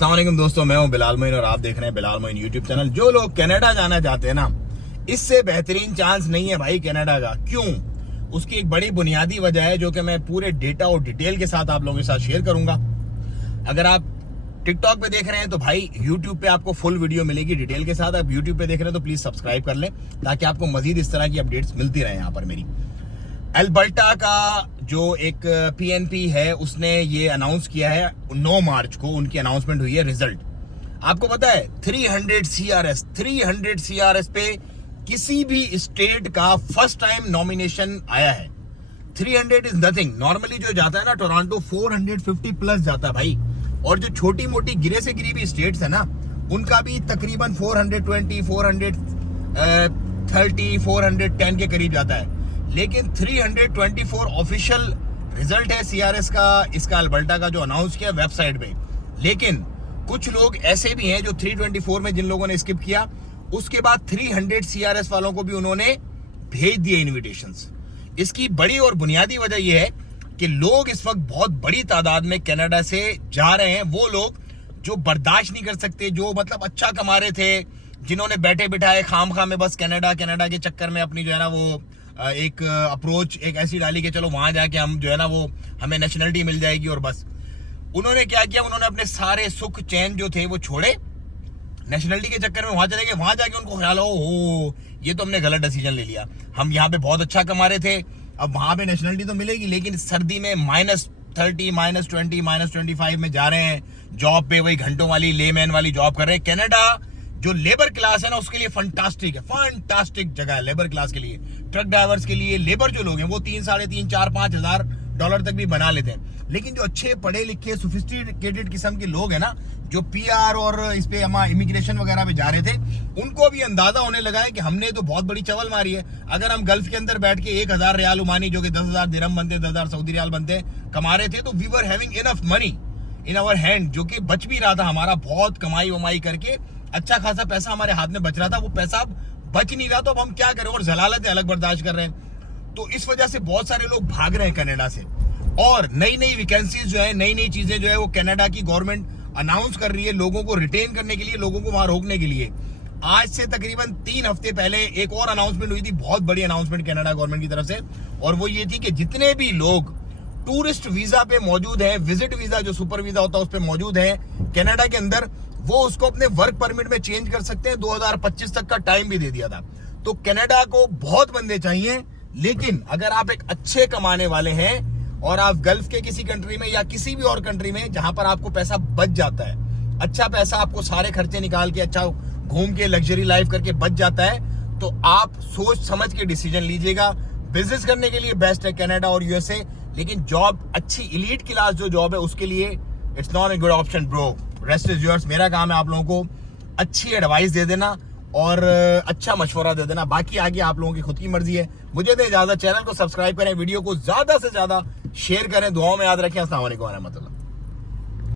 अस्सलाम वालेकुम दोस्तों, मैं हूं बिलाल मोइन और आप देख रहे हैं बिलाल मोइन यूट्यूब चैनल। जो लोग कनाडा जाना चाहते हैं ना, इससे बेहतरीन चांस नहीं है भाई कनाडा का। क्यों? उसकी एक बड़ी बुनियादी वजह है जो कि मैं पूरे डेटा और डिटेल के साथ आप लोगों के साथ शेयर करूंगा। अगर आप टिकटॉक पे देख रहे हैं तो भाई यूट्यूब पे आपको फुल वीडियो मिलेगी डिटेल के साथ। आप यूट्यूब पे देख रहे हैं तो प्लीज सब्सक्राइब कर लें ताकि आपको मजीद इस तरह की अपडेट्स मिलती रहे यहाँ पर मेरी। अल्बर्टा का जो एक पीएनपी है उसने ये अनाउंस किया है 9 मार्च को उनकी अनाउंसमेंट हुई है रिजल्ट। आपको पता है 300 सीआरएस पे किसी भी स्टेट का फर्स्ट टाइम नॉमिनेशन आया है। 300 इज नथिंग। नॉर्मली जो जाता है ना टोरंटो 450 प्लस जाता है भाई। और जो छोटी मोटी गिरे से गिरी भी स्टेट्स है ना उनका भी तकरीबन 420 430 410 के करीब जाता है। लेकिन 324 ऑफिशियल रिजल्ट है सीआरएस का, इसका अल्बर्टा का जो अनाउंस किया वेबसाइट पे। लेकिन कुछ लोग ऐसे भी हैं जो 324 में जिन लोगों ने स्किप किया उसके बाद 300 सीआरएस वालों को भी उन्होंने भेज दिए इन्विटेशंस। इसकी बड़ी और बुनियादी वजह यह है कि लोग इस वक्त बहुत बड़ी तादाद में कनाडा से जा रहे हैं। वो लोग जो बर्दाश्त नहीं कर सकते, जो मतलब अच्छा कमा रहे थे, जिन्होंने बैठे बिठाए खाम में बस कनाडा के चक्कर में अपनी जो है ना वो एक अप्रोच एक ऐसी डाली कि चलो वहां जाके हम जो है ना वो हमें नेशनलिटी मिल जाएगी और बस। उन्होंने क्या किया, उन्होंने अपने सारे सुख चैन जो थे वो छोड़े, नेशनलिटी के चक्कर में वहां चले गए। वहां जाके उनको ख्याल हो ये तो हमने गलत डिसीजन ले लिया, हम यहाँ पे बहुत अच्छा कमा रहे थे, अब वहां पे नेशनलिटी तो मिलेगी लेकिन सर्दी में -30 -20 -25 में जा रहे हैं जॉब पे, वही घंटों वाली लेमैन वाली जॉब कर रहे हैं। कनाडा जो लेबर क्लास है ना उसके लिए फंटास्टिक है, फंटास्टिक जगह है लेबर क्लास के लिए, ट्रक ड्राइवर्स के लिए। लेबर जो लोग हैं वो 3 साढ़े 3 4 5 हजार डॉलर तक भी बना लेते हैं। लेकिन जो अच्छे पढ़े लिखे सोफिस्टिकेटेड किस्म के लोग हैं ना जो पीआर और इस पे हमारा इमिग्रेशन वगैरह पे जा रहे थे, उनको भी अंदाजा होने लगा है कि हमने तो बहुत बड़ी चवल मारी है। अगर हम गल्फ के अंदर बैठ के 1000 रियाल उमानी जो कि 10,000 दिरहम बनते, 10,000 सऊदी रियाल बनते कमा रहे थे, तो we were having enough money in our hand, जो कि बच भी रहा था हमारा, बहुत कमाई वमाई करके अच्छा खासा पैसा हमारे हाथ में बच रहा था। वो पैसा अब बच नहीं रहा तो अब हम क्या करें, और जलालत अलग बर्दाश्त कर रहे हैं। तो इस वजह से बहुत सारे लोग भाग रहे हैं कनाडा से। और नई नई वैकेंसीज जो है, नई नई चीजें जो है वो कनाडा की गवर्नमेंट अनाउंस कर रही है लोगों को रिटेन करने के लिए, लोगों को वहां रोकने के लिए। आज से तकरीबन 3 हफ्ते पहले एक और अनाउंसमेंट हुई थी, बहुत बड़ी अनाउंसमेंट कनाडा गवर्नमेंट की तरफ से, और वो ये थी कि जितने भी लोग टूरिस्ट वीजा पे मौजूद है, विजिट वीजा जो सुपर वीजा होता है उस पे मौजूद है कनाडा के अंदर, वो उसको अपने वर्क परमिट में चेंज कर सकते हैं। 2025 तक का टाइम भी दे दिया था। तो कनाडा को बहुत बंदे चाहिए, लेकिन अगर आप एक अच्छे कमाने वाले हैं और आप गल्फ के किसी कंट्री में या किसी भी और कंट्री में जहां पर आपको पैसा बच जाता है, अच्छा पैसा आपको सारे खर्चे निकाल के अच्छा घूम के लग्जरी लाइफ करके बच जाता है, तो आप सोच समझ के डिसीजन लीजिएगा। बिजनेस करने के लिए बेस्ट है कनाडा और यूएसए, लेकिन जॉब अच्छी इलीट क्लास जो जॉब है उसके लिए it's not a good option bro. Rest is yours. मेरा काम है आप लोगों को अच्छी एडवाइस दे देना और अच्छा मशवरा दे देना, बाकी आगे आप लोगों की खुद की मर्जी है। मुझे दे इजाजत, चैनल को सब्सक्राइब करें, वीडियो को ज्यादा से ज्यादा शेयर करें, दुआओं में याद रखें। अस्सलाम वालेकुम व रहमतुल्लाह।